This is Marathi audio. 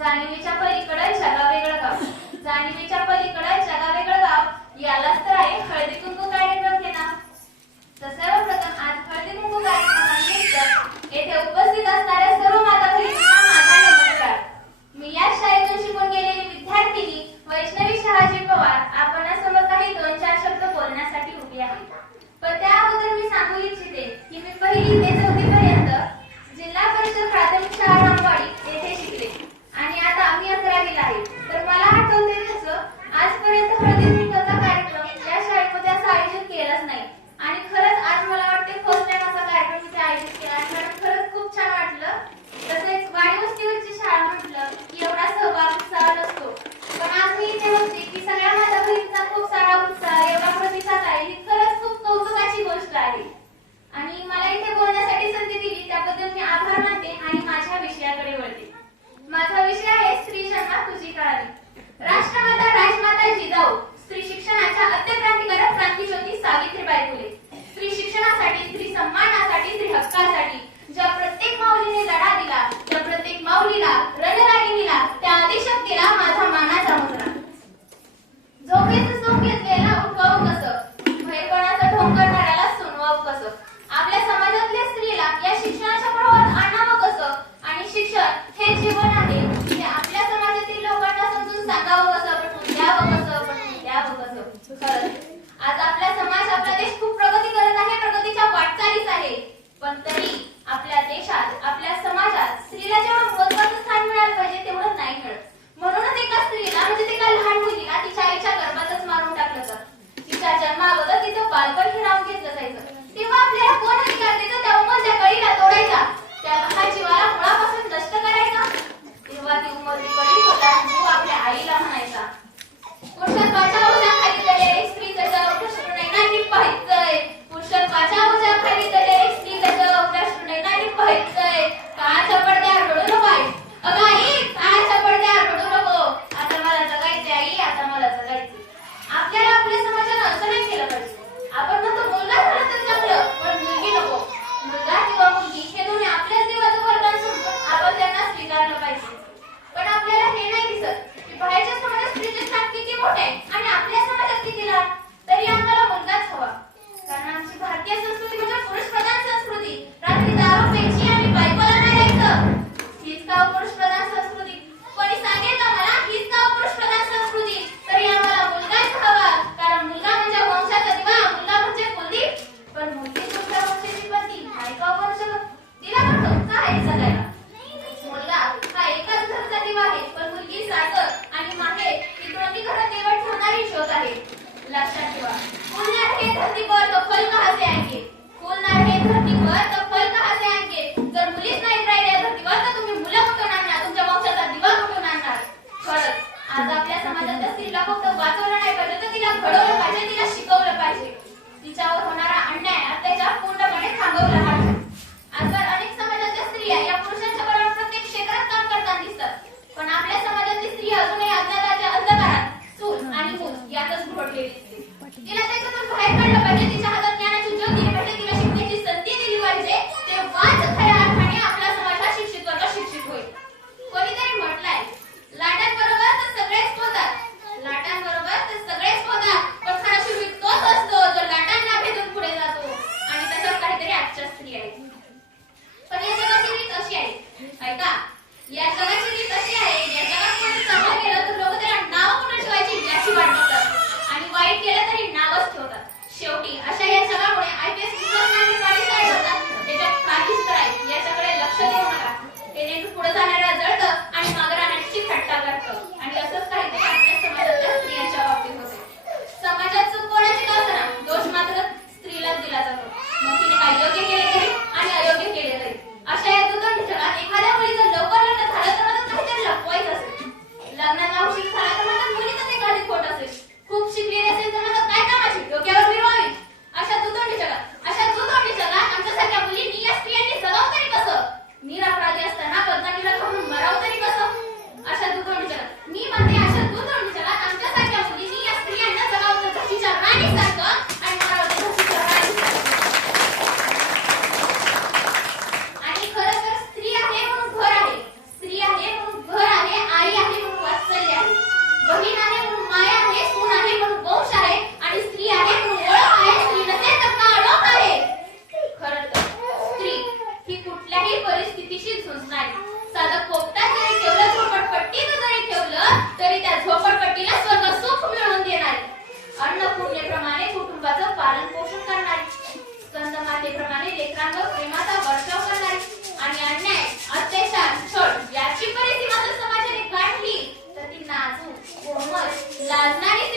जाणिवेच्या पलीकडे जगा वेगळं गाव जाणिवेच्या अज्ञाताच्या अंधकारात चूल आणि मूल यातच घोटलेली दिसते तिला त्याच्यातून बाहेर काढलं पाहिजे म्हटल्याप्रमाणे कुटुंबाचं पालन पोषण करणारी संत मातेप्रमाणे लेकरांवर प्रेमाचा वर्षाव करणारी आणि अन्याय अत्याचार छळ याची परिस्थिती मात्र समाजाने काढली. तर ती नाजूक कोमल लाजणारी